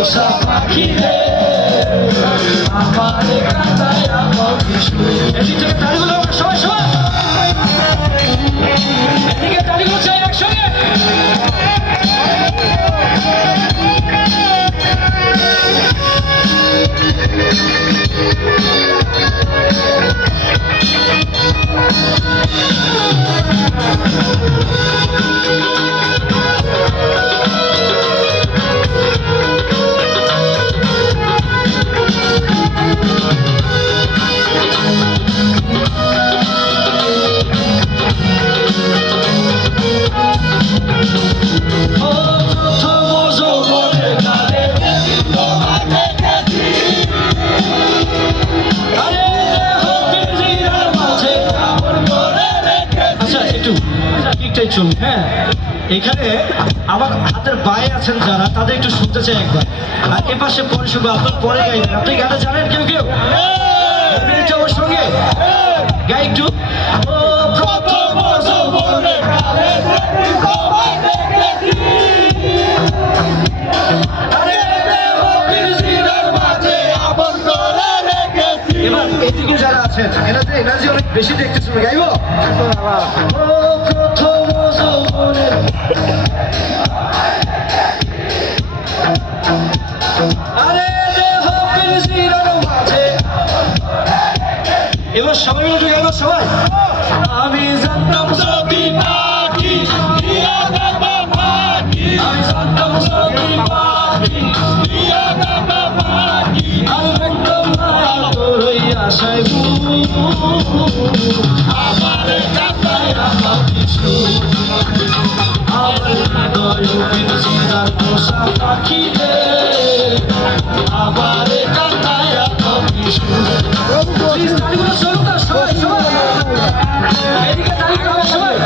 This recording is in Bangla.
পোষা পাখি রে আমার কাঁদায় আমার কিছু। এদিক থেকে তালিগুলো সবাই সবাই এদিকে তালিগুলো চাই একসঙ্গে। হ্যাঁ, এখানে আমার হাতের বাইরে আছেন যারা, তাদের একটু শুনতে চাই একবার। আর এ পাশে পরে শুধু আপনার পরে গাইবেন। আপনি গানটা জানেন কেউ কেউ? আমার সঙ্গে গাই একটু। এবার এদিকে যারা আছেন এনাদের এনার্জি অনেক বেশি দেখতেছি, গাইব। এবার সবাই মিলে গাইব সবাই। আমি জানতাম সবই পাখি, আমি জানতাম সবই পাখি, আমি দেখতাম না তোর আশায় আমার কাঁদায় আমার কিছু। আমার হৃদয় পিঞ্জিরার পোষা পাখি রে আমার কাঁদায় আমার কিছু। তালিগুলো সবাই সবাই এদিকে তালিকা সবাই।